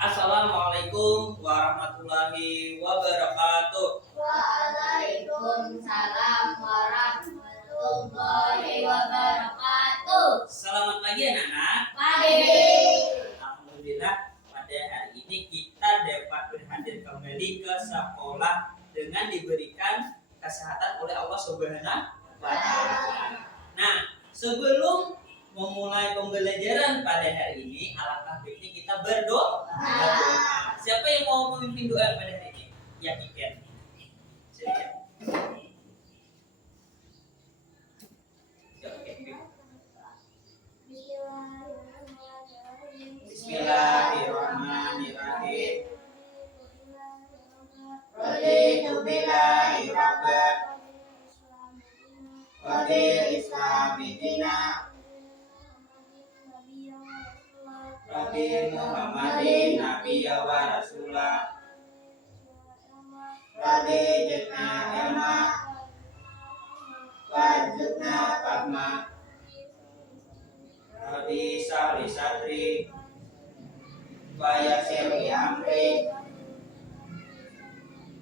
Assalamualaikum warahmatullahi wabarakatuh. Waalaikumsalam warahmatullahi wabarakatuh. Selamat pagi anak-anak. Pagi. Alhamdulillah pada hari ini kita dapat berhadir kembali ke sekolah dengan diberikan kesehatan oleh Allah Subhanahu wa Ta'ala. Nah, sebelum memulai pembelajaran pada hari ini, alangkah baiknya kita berdoa. Siapa yang mau memimpin doa pada hari ini? Ya, Kiken. Silakan. Bismillahirrahmanirrahim. Raditu billahi rabban wa bil islami dinan Nabi Muhammadin Nabiyya wa Rasulah Rabbi jitna ilma warzuqna fahma Rabbi sahli sadri wa yassir li amri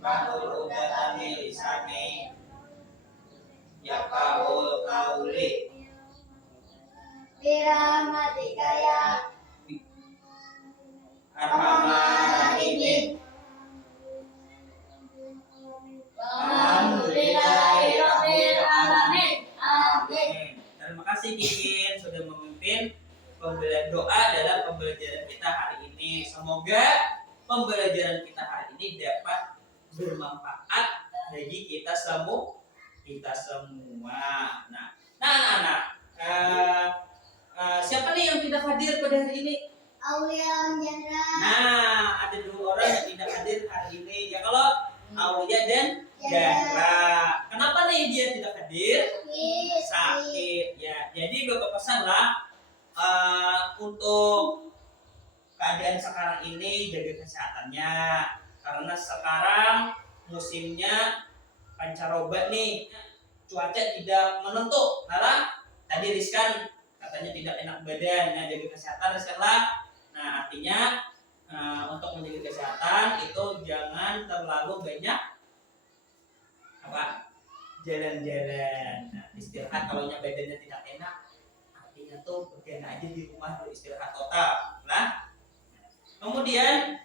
wahlul 'uqdatam min lisani yafqahul qawli Birahmatika ya Arhamar Rahimin. Alhamdulillahirabbil alamin. Amin. Terima kasih Kikin sudah memimpin pembelajaran doa dalam pembelajaran kita hari ini. Semoga pembelajaran kita hari ini dapat bermanfaat bagi kita semua. Nah, anak-anak, siapa nih yang tidak hadir pada hari ini? Aulia Jandra. Nah, ada dua orang yang tidak hadir hari ini. Ya, kalau Aulia dan Jandra. Kenapa nih dia tidak hadir? Sakit. Ya, jadi Bapak pesanlah untuk keadaan sekarang ini jaga kesehatannya. Karena sekarang musimnya pancaroba nih. Cuaca tidak menentu. Karena tadi Rizkan katanya tidak enak badan. Nah, jaga kesehatan Rizkan lah. Nah, artinya untuk menjaga kesehatan itu jangan terlalu banyak jalan-jalan. Nah, istirahat kalau badannya tidak enak, artinya tuh bagian aja di rumah dulu istirahat total. Nah, kemudian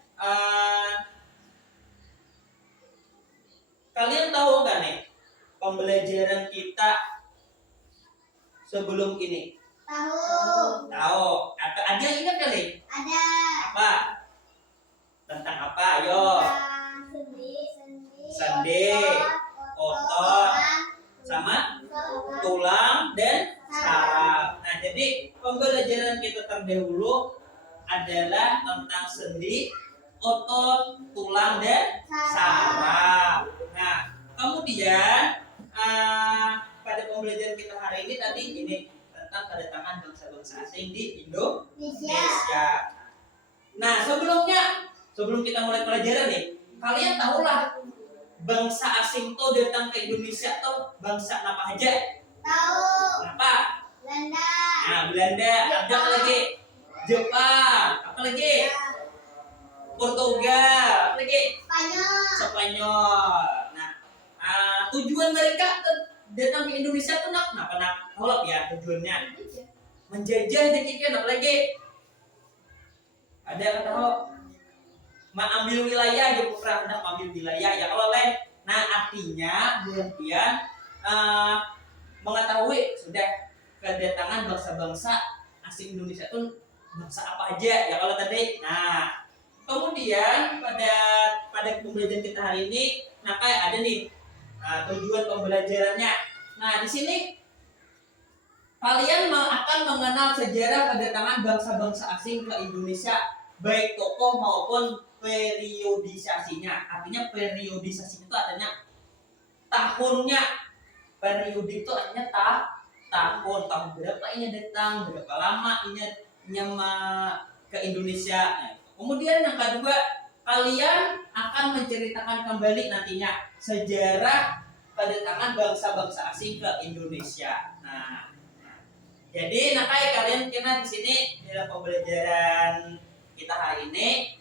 kalian tahu nggak nih pembelajaran kita sebelum ini? Tahu. Ada yang ingat kali? Ada. Apa? Tentang apa? Ayo. Sendi, otot, sama tulang dan saraf. Nah, jadi pembelajaran kita terdahulu adalah tentang sendi, otot, tulang dan saraf. Nah, kemudian pada pembelajaran kita hari ini tadi ini tentang kedatangan bangsa-bangsa asing di Indonesia. Nah, sebelum kita mulai pelajaran nih, kalian tahulah bangsa asing tuh datang ke Indonesia tuh bangsa apa aja? Tahu. Apa? Belanda. Nah, Belanda. Ada apa lagi? Jepang. Apa lagi? Portugal. Apa lagi? Spanyol. Nah, tujuan mereka datang ke Indonesia tuh kenapa? Tolong ya tujuannya. Menjajah deh Kiken, apa lagi? Ada yang tahu? Mengambil wilayah, ya pernah mengambil wilayah ya kalau lain. Nah, artinya kemudian mengetahui sudah kedatangan bangsa-bangsa asing Indonesia itu bangsa apa aja ya kalau tadi. Nah, kemudian pada pembelajaran kita hari ini, nah kayak ada nih tujuan pembelajarannya. Nah, di sini kalian akan mengenal sejarah kedatangan bangsa-bangsa asing ke Indonesia, baik tokoh maupun periodisasinya. Artinya periodisasi itu artinya tahunnya. Periodik itu artinya tahun berapa ini datang, berapa lama ini ke Indonesia. Nah, kemudian yang kedua, kalian akan menceritakan kembali nantinya sejarah kedatangan bangsa-bangsa asing ke Indonesia. Nah, jadi kayak kalian kena di sini dalam pembelajaran kita hari ini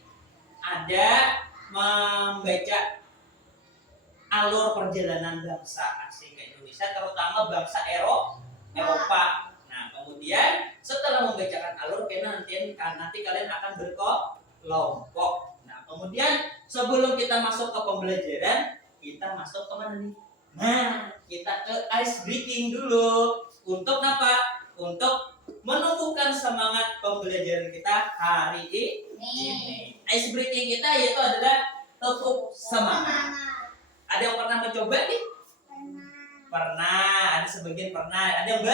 perjalanan bangsa asing ke Indonesia, terutama bangsa Eropa. Nah, kemudian setelah membacakan alur, nanti kalian akan berkelompok. Nah, kemudian sebelum kita masuk ke pembelajaran, kita masuk ke mana nih? Nah, kita ke ice breaking dulu. Untuk apa? Untuk menumbuhkan semangat pembelajaran kita hari ini. Ice breaking kita yaitu adalah tepuk semangat. Ada yang pernah mencoba nih? Pernah. Ada sebagian pernah. Ada yang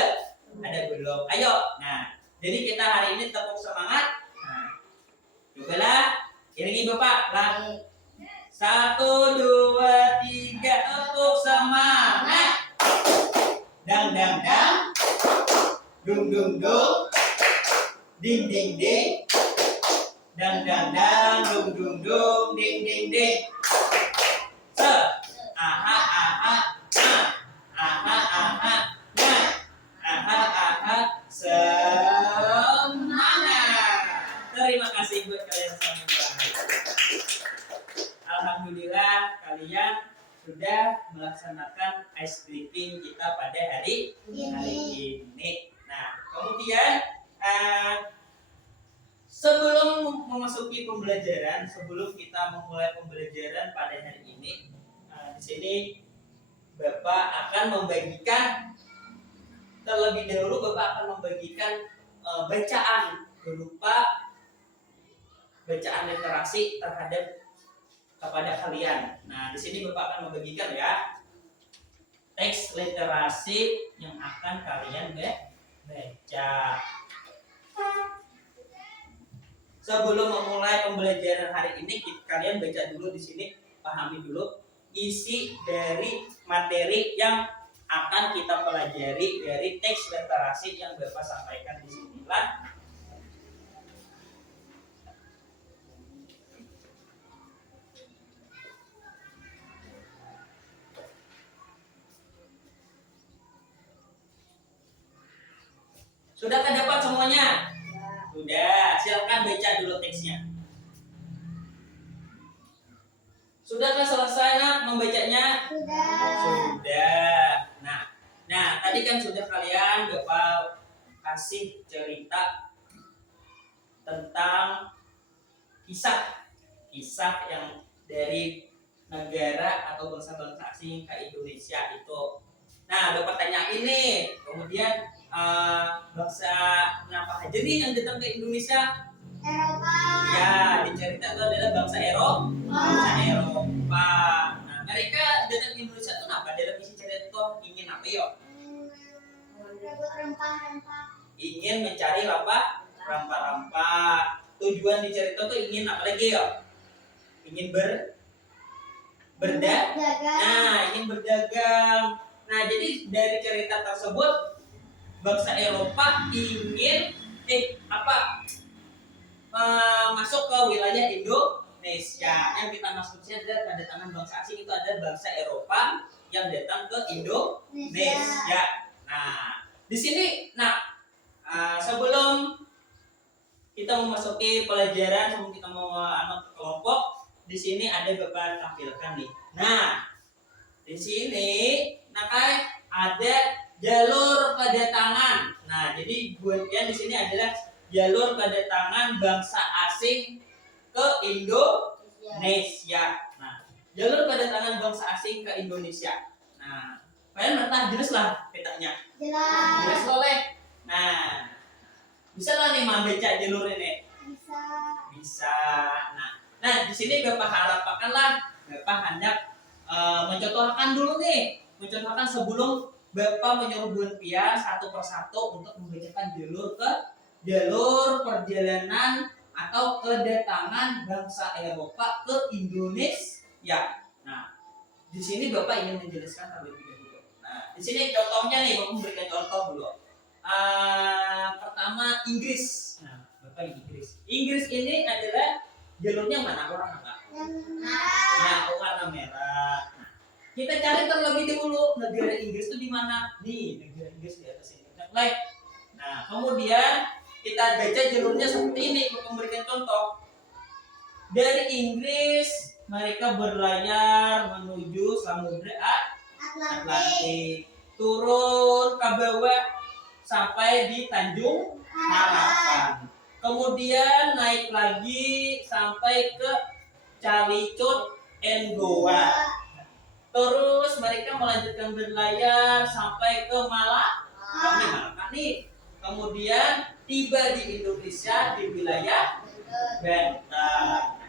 belum. Ayo. Nah, jadi kita hari ini tepuk semangat. Nah, cobalah. Iringi Bapak. Lah. 1, 2, 3, tepuk semangat. Dang dang dang. Dung dung dung. Ding ding ding. Dang dang dang. Dung dung dung. Ding ding ding. Aha aha. Aha aha. Aha semangat. Terima kasih buat kalian semua. Alhamdulillah kalian sudah melaksanakan ice breaking kita pada hari ini. Nah, kemudian sebelum memasuki pembelajaran, sebelum kita memulai pembelajaran pada hari ini, di sini Bapak akan membagikan terlebih dahulu bacaan berupa bacaan literasi kepada kalian. Nah, di sini Bapak akan membagikan ya teks literasi yang akan kalian baca. Sebelum memulai pembelajaran hari ini, kalian baca dulu di sini, pahami dulu isi dari materi yang akan kita pelajari dari teks literasi yang Bapak sampaikan di sini. Sudahkah dapat semuanya? Sudah, silakan baca dulu teksnya. Sudahkah selesai nak membacanya? Sudah. Nah, tadi kan sudah kalian Bapak kasih cerita tentang kisah yang dari negara atau bangsa-bangsa asing ke Indonesia itu. Nah, Bapak tanya ini, kemudian bangsa apa aja nih yang datang ke Indonesia? Eropa. Ya, di cerita itu adalah bangsa Eropa. Nah, mereka datang ke Indonesia itu apa? Dalam isi cerita itu ingin apa yuk? Rempah-rempah. Ingin mencari rempah-rempah. Tujuan di cerita itu ingin apa lagi yuk? Ingin berdagang. Nah, ingin berdagang. Nah, jadi dari cerita tersebut bangsa Eropa ingin masuk ke wilayah Indonesia. Yang kita maksudnya adalah kedatangan bangsa asing itu adalah bangsa Eropa yang datang ke Indonesia. Nah, di sini, sebelum kita memasuki pelajaran, sebelum kita mau ke kelompok, di sini ada Bapak tampilkan nih. Nah, di sini ada jalur kedatangan. Nah, jadi bagian di sini adalah jalur kedatangan bangsa asing ke Indonesia. Nah, jalur kedatangan bangsa asing ke Indonesia. Nah, kalian jelas lah petanya. Jelas oleh. Nah, bisa lah nih membaca jalur ini. Bisa. Nah, di sini Bapak Bapak hendak mencontohkan dulu nih. Mencontohkan sebelum Bapak menyuruh Bun Pia satu persatu untuk membacakan jalur perjalanan atau kedatangan bangsa Eropa ke Indonesia. Nah, di sini Bapak ingin menjelaskan terlebih dahulu. Nah, di sini contohnya nih, Bapak memberikan contoh dulu. Pertama Inggris. Nah, Bapak Inggris. Inggris ini adalah jalurnya mana orang apa? Nah, warna merah. Kita cari terlebih dahulu negara Inggris itu di mana? Nih, negara Inggris di atas ini. Nah, kemudian kita baca jalurnya seperti ini untuk memberikan contoh. Dari Inggris mereka berlayar menuju Samudra Atlantik. Turun ke bawah sampai di Tanjung Harapan. Kemudian naik lagi sampai ke Calicut and Goa. Terus mereka melanjutkan berlayar sampai ke Malaka nih. Kemudian tiba di Indonesia di wilayah Banten.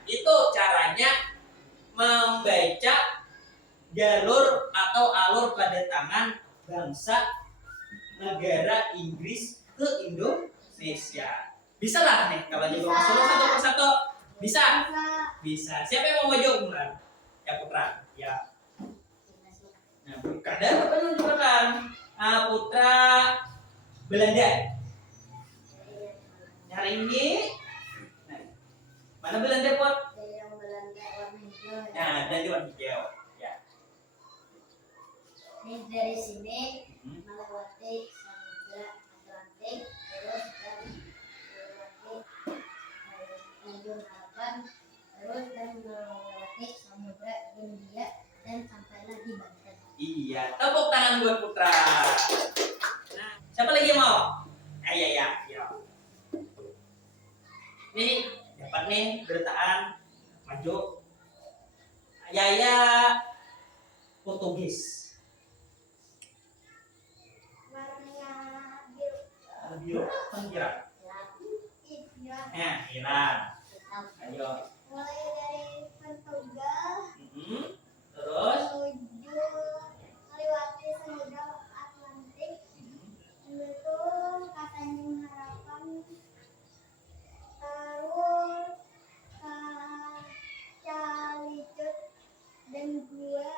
Itu caranya membaca jalur atau alur kedatangan bangsa negara Inggris ke Indonesia. Bisa lah nih kalau nyoba masuk satu persatu. Bisa? Bisa. Siapa yang mau maju mulai? Ya Putra. Ya. Nah, kadang apa yang menunjukkan? Putra Belanda. Hari ini. Nah, mana Belanda Pot? Yang Belanda warna hijau. Nah, Belanda warna hijau. Ya. Ini dari sini melewati Samudra Atlantik, terus dan melewati Tanjung Harapan, terus dan melewati Samudra Hindia dan sampailah di Banten. Iya, tepuk tangan buat Putra. Nah, siapa lagi yang mau? Ya. Nih, dapat nih bertaan maju. Yaya Portugis. Warnanya biru. Biru, pengkira. Nah, Iran. Ayo. Mulai dari Portugal Terus menuju melewati Samudra Atlantik, itu ke Tanjung Harapan, terus ke Calicut dan Goa,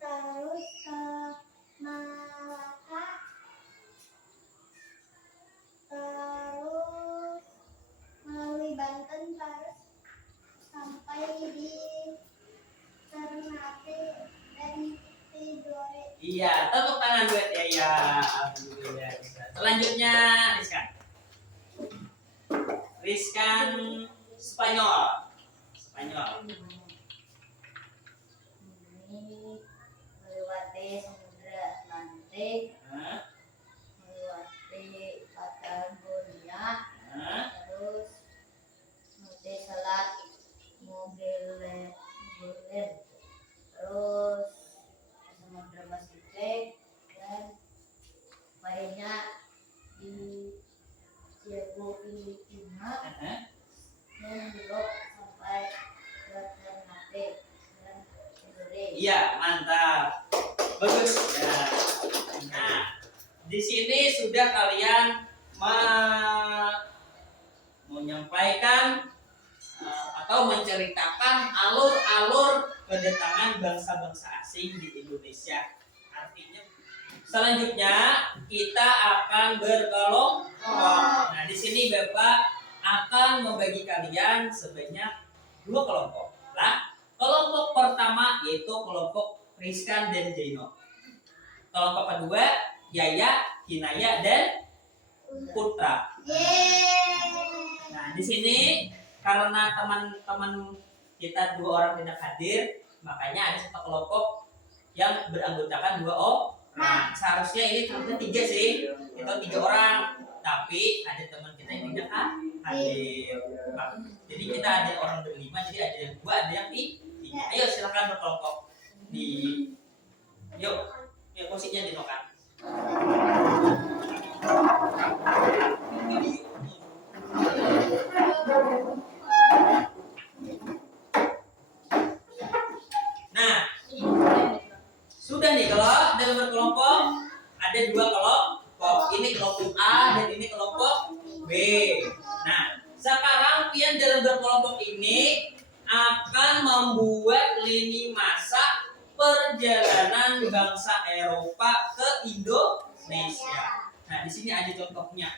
terus ke Malaka, terus melalui Banten, terus sampai di Ternate dan Tidore. iya, tepuk tangan buat Yaya. Alhamdulillah. Selanjutnya Rizkan Spanyol. Ini melewati Samudra Atlantik, melewati Patagonia, terus melewati Selat Magellan, terus Samudra Pasifik, dan akhirnya di Ciego Filipina, dan belok sampai ke Ternate dan Tidore. Iya, mantap. Bagus. Ya. Nah, di sini sudah kalian menyampaikan atau menceritakan alur-alur kedatangan bangsa-bangsa asing di Indonesia. Artinya selanjutnya kita akan berkelompok. Nah, di sini Bapak akan membagi kalian sebanyak 2 kelompok. Nah, kelompok pertama yaitu kelompok Rizkan dan Jaino. Kelompok kedua Yaya, Hinaya dan Putra. Nah, di sini karena teman-teman kita 2 orang tidak hadir, makanya ada 1 kelompok yang beranggotakan 2 orang. Nah, seharusnya ini terusnya 3 sih, itu 3 orang. Tapi ada teman kita yang tidak hadir. Jadi kita ada orang berlima, jadi ada yang 2, ada yang 3. Ayo silakan berkelompok. Yuk, posisinya di nokan. Nah, sudah nih kalau dalam berkelompok ada 2 kelompok. Ini kelompok A dan ini kelompok B. Nah, sekarang pian dalam berkelompok ini akan membuat lini masa perjalanan bangsa Eropa ke Indonesia. Nah, di sini ada contohnya.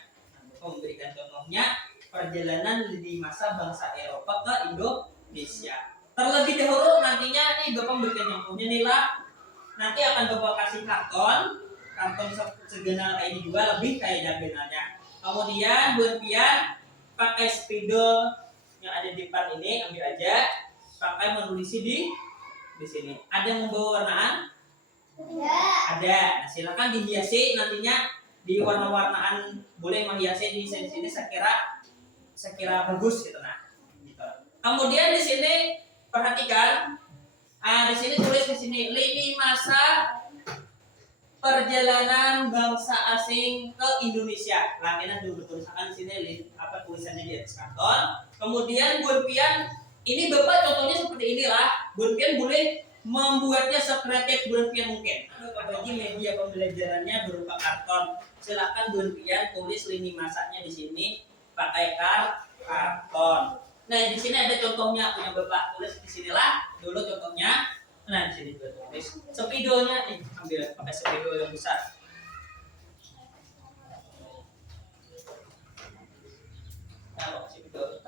Bapak memberikan contohnya perjalanan lini masa bangsa Eropa ke Indonesia. Terlebih dahulu nantinya nih Bapak memberikan contohnya nih lah. Nanti akan Bapak kasih karton segenal kayak ini juga, lebih kayak diagonalnya. Kemudian buat pian pakai spidol yang ada di depan ini, ambil aja. pakai menulis di sini. Ada yang membawa warnaan? Ada. Ada. Nah, silakan dihiasi nantinya di warna-warnaan, boleh menghiasi di sini saya kira bagus gitu nah. Gitu. Kemudian di sini perhatikan, di sini tulis di sini lini masa perjalanan bangsa asing ke Indonesia. Latihan dulu tulisan di sini tulisannya di atas karton. Kemudian Gunpian, ini Bapak contohnya seperti inilah. Gunpian boleh membuatnya sekreatif Gunpian mungkin. Bagi media pembelajarannya berupa karton. Silakan Gunpian tulis lini masanya di sini pakai karton. Nah, di sini ada contohnya punya Bapak. Tulis di sinilah dulu contohnya. Nah, di sini juga tulis. Spidolnya nih, ambil pakai spidol yang besar. Kalau spidol.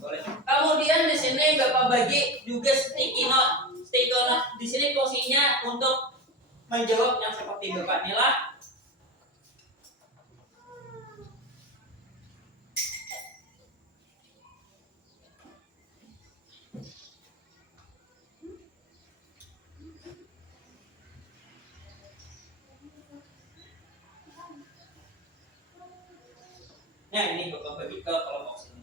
Boleh. Kemudian di sini Bapak bagi juga sticky note. Sticky note di sini posisinya untuk menjawab yang seperti Bapak inilah. Nah, ini Bapak bagi ke kelompok sini.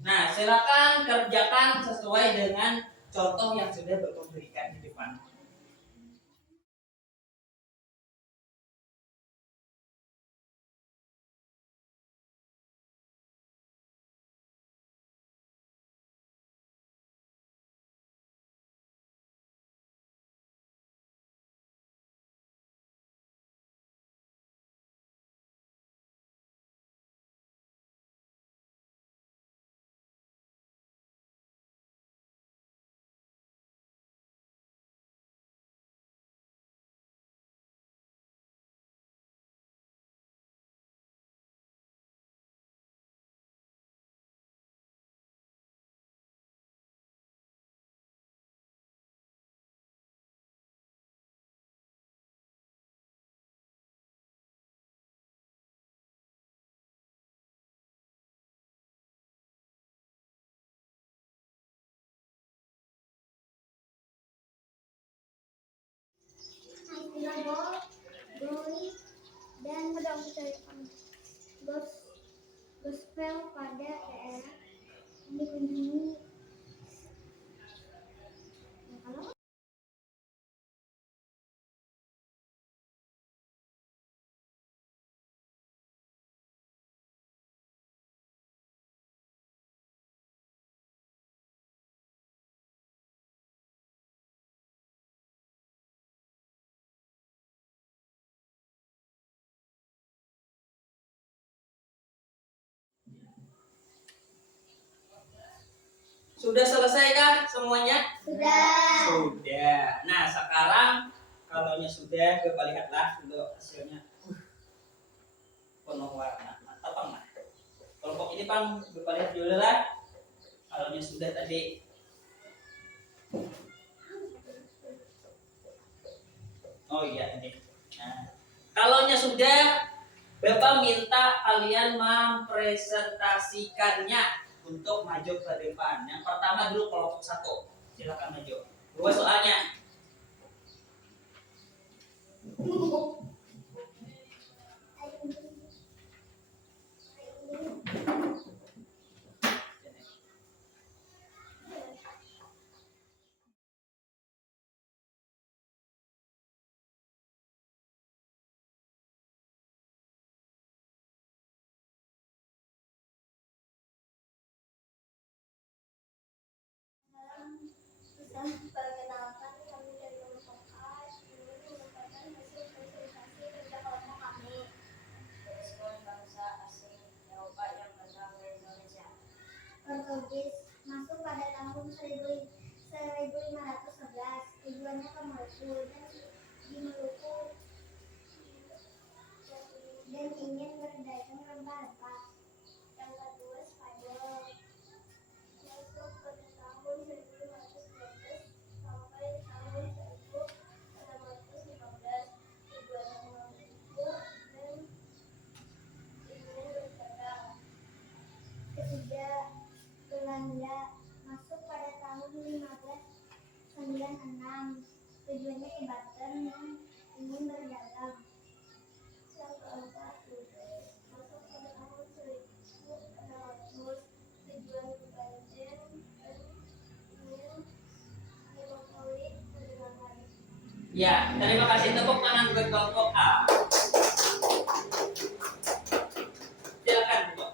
Nah, silakan kerjakan sesuai dengan contoh yang sudah Bapak berikan di depan. Dan menceritakan gospel pada daerah yang dikunjungi. Sudah selesaikah semuanya? Sudah. Sudah. Nah, sekarang kalau sudah, Bapak lihatlah dulu hasilnya. Penuh warna. Mantap banget. Kelompok ini Bang, Bapak lihat dulu lah. Kalau sudah tadi. Oh iya ini. Nah, kalau sudah, Bapak minta kalian mempresentasikannya untuk maju ke depan. Yang pertama dulu kelompok 1. Silakan maju. 2 soalnya. Perkenalkan, kami dari kelompok A ini merupakan hasil presentasi kerja kelompok kami. Respon bangsa asing Eropa yang datang ke Indonesia. Ya, terima kasih, tepuk tangan buat kelompok A. Silakan Bu.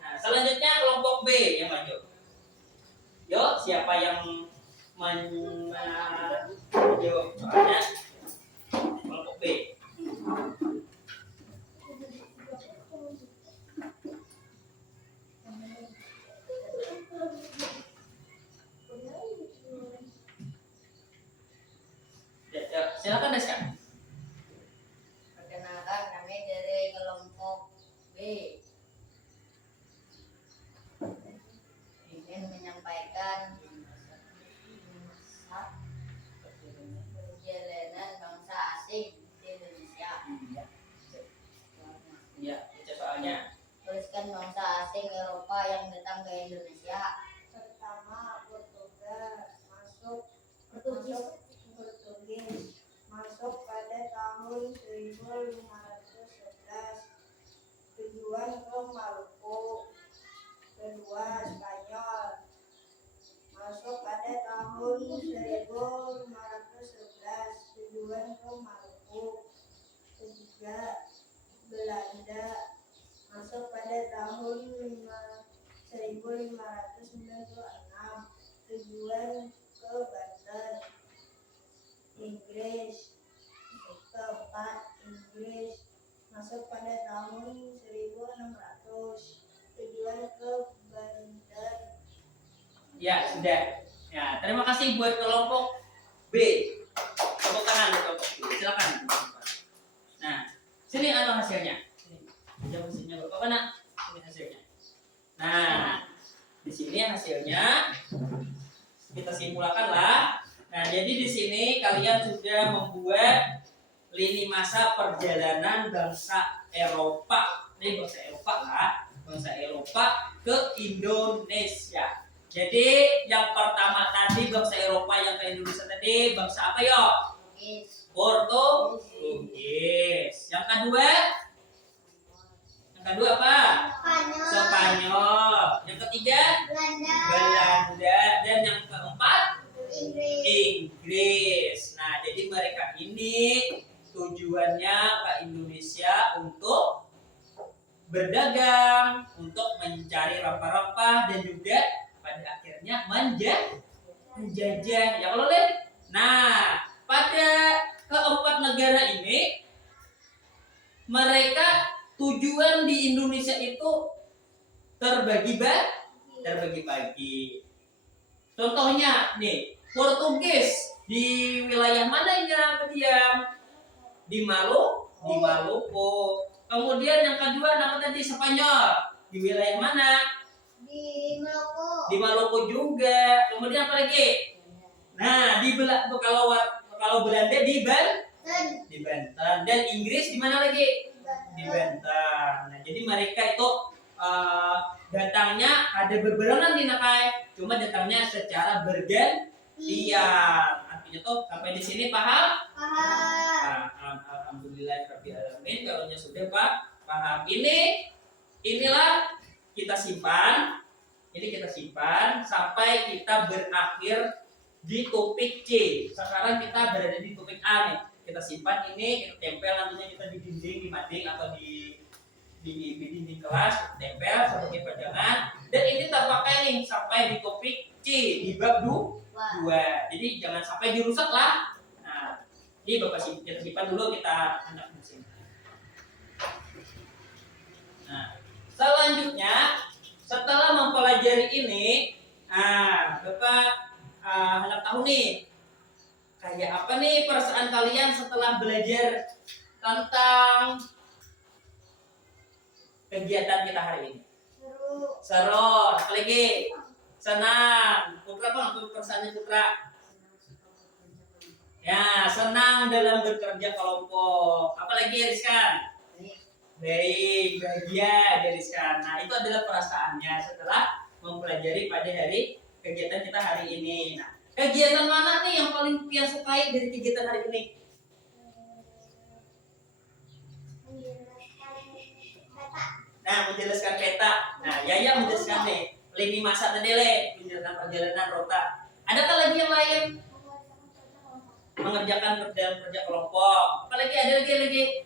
Nah, selanjutnya kelompok B yang maju. Yuk, siapa yang menjawab soalnya? Kelompok B. Ya, silakan Deska. Perkenalkan, kami dari kelompok B ingin menyampaikan perjalanan bangsa asing di Indonesia. Ya, baca soalnya. Tuliskan bangsa asing Eropa yang datang ke Indonesia. Pertama, Portugis masuk pada tahun 1511. Tujuan ke Maluku. Kedua, Spanyol masuk pada tahun 1511. Tujuan ke Maluku. Ketiga, Belanda masuk pada tahun 1596. Tujuan ke Banten. Keempat, Inggris masuk pada tahun 1600. Tujuan ke Banten. Ya, sudah. Ya, terima kasih buat kelompok B. Tepuk tangan buat kelompok B. Silakan. Nah, sini hasilnya. Sini. Jawab hasilnya Bapak mana? Ini hasilnya. Nah, di sini hasilnya kita simpulkan lah. Nah, jadi di sini kalian sudah membuat lini masa perjalanan bangsa Eropa. Ini bangsa Eropa lah, bangsa Eropa ke Indonesia. Jadi yang pertama tadi bangsa Eropa yang ke Indonesia tadi bangsa apa yo? Portugis. Yang kedua apa? Spanyol. Yang ketiga Belanda. Dan yang keempat Inggris. Nah, jadi mereka ini tujuannya ke Indonesia untuk berdagang, untuk mencari rempah-rempah dan juga pada akhirnya menjajah. Ya kalau lihat. Nah, pada keempat negara ini mereka tujuan di Indonesia itu terbagi-bagi. Contohnya nih, Portugis di wilayah mana yang berdiam? Di Maluku. Kemudian yang kedua nama tadi Spanyol di wilayah mana? Di Maluku juga. Kemudian apa lagi? Nah, kalau Belanda di Banten. Dan Inggris di mana lagi? Di Banten. Nah, jadi mereka itu datangnya ada berbarengan nih Nakai. Cuma datangnya secara bergantian. Artinya tuh sampai di sini paham? Alhamdulillahirabbil alamin. Kalau sudah paham. Inilah kita simpan. Ini kita simpan sampai kita berakhir di topik C. Sekarang kita berada di topik A nih. Kita simpan ini, kita tempel nantinya kita di dinding, di mading atau di dinding kelas, kita tempel sebagai pegangan. Dan ini terpakai nih sampai di topik C di bab 2. Jadi jangan sampai dirusak lah. Nah, ini kita simpan dulu, kita hendak di sini. Nah, selanjutnya setelah mempelajari ini, Bapak hendak tahu nih, kayak apa nih perasaan kalian setelah belajar tentang kegiatan kita hari ini? Seru. Apa lagi? Senang. Putra bang, perasaannya Putra? Ya, senang dalam bekerja kelompok. Apa lagi Rizkan? Baik, bahagia dari sekarang. Nah, itu adalah perasaannya setelah mempelajari pada hari kegiatan kita hari ini. Nah, kegiatan mana nih yang paling Pia sukai dari kegiatan hari ini? Nah, menjelaskan peta. Nah, Yaya menjelaskan nih lini masa tadi le, perjalanan rota. Adakah lagi yang lain? mengerjakan dalam kerja kelompok. Apalagi ada lagi.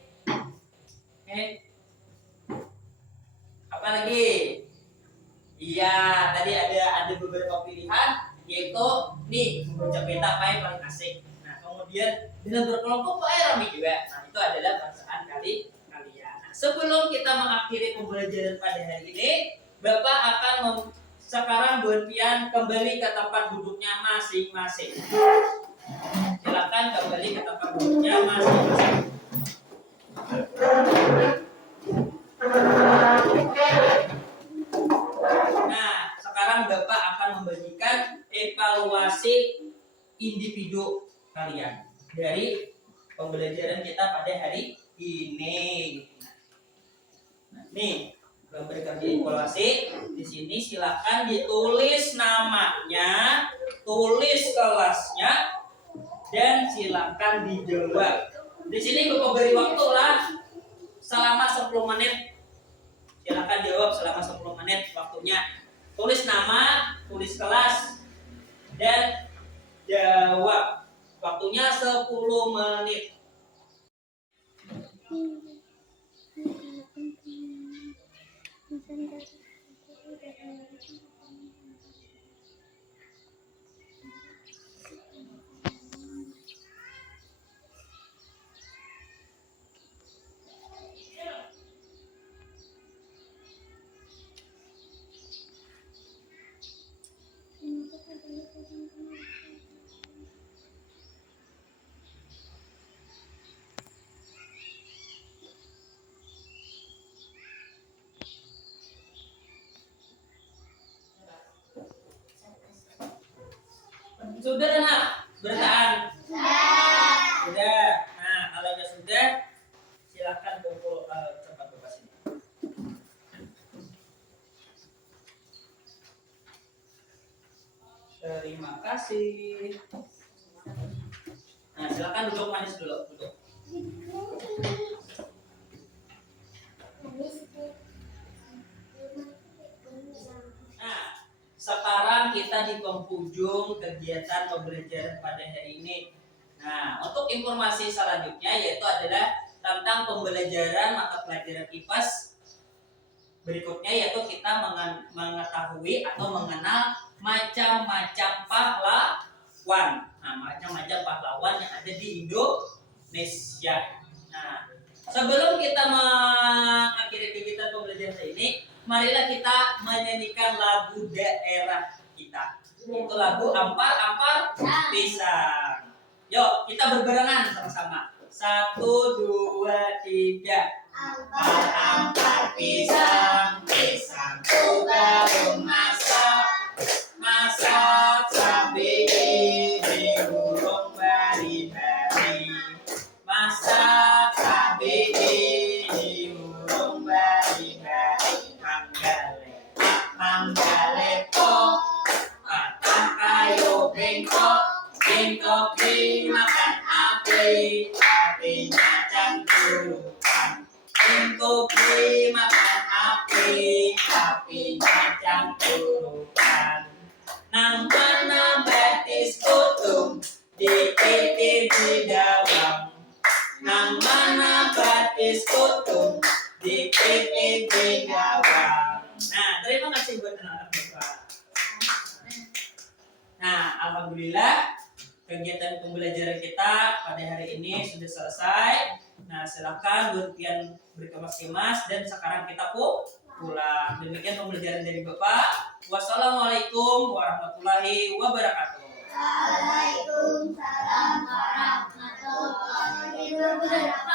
Apa lagi? Iya, tadi ada beberapa pilihan, yaitu nih membaca peta apa yang paling asik. Nah, kemudian dalam berkelompok apa yang ramai juga. Nah, itu adalah bacaan kalian. Nah, sebelum kita mengakhiri pembelajaran pada hari ini, Bapak akan sekarang berpian kembali ke tempat duduknya masing-masing. Silakan kembali ke tempat duduknya masing-masing. Nah, sekarang Bapak akan membagikan evaluasi individu kalian dari pembelajaran kita pada hari ini. Nah, nih, memberikan evaluasi di sini silakan ditulis namanya, tulis kelasnya, dan silakan dijawab. Di sini Bapak beri waktu lah selama 10 menit. Silakan jawab selama 10 menit waktunya. Tulis nama, tulis kelas, dan jawab. Waktunya 10 menit. Sudah nak bertahan? Sudah. Nah, kalau sudah, silakan kumpul tempat Bapak sini. Terima kasih. Nah, silakan duduk manis dulu. Duduk. Nah, sekarang kita di penghujung kegiatan pembelajaran pada hari ini. Nah, untuk informasi selanjutnya yaitu adalah tentang pembelajaran mata pelajaran IPAS berikutnya, yaitu kita mengetahui atau mengenal macam-macam pahlawan. Nah, macam-macam pahlawan yang ada di Indonesia. Nah, sebelum kita mengakhiri kegiatan pembelajaran ini, marilah kita menyanyikan lagu daerah kita. Itu lagu Ampar-Ampar Pisang. Yuk, kita berbarengan sama-sama. 1, 2, 3. Ampar-ampar pisang, pisangku baru masak, masak cabai di burung bari-bari, masak cabai di burung bari-bari, manggale-po, patah kayu bengkok, bengkok dimakan api, apinya cangkurukan. Bengkok dimakan api, apinya cangkurukan. Nang mana betis kutung, dikitip di dawang. Nang mana betis kutung, dikitip di dawang. Nah, terima kasih buat anak-anak Bapak. Nah, alhamdulillah kegiatan pembelajaran kita pada hari ini sudah selesai. Nah, silakan berpian berkemas-kemas dan sekarang kita pulang. Demikian pembelajaran dari Bapak. Wassalamualaikum warahmatullahi wabarakatuh. Waalaikumsalam warahmatullahi wabarakatuh.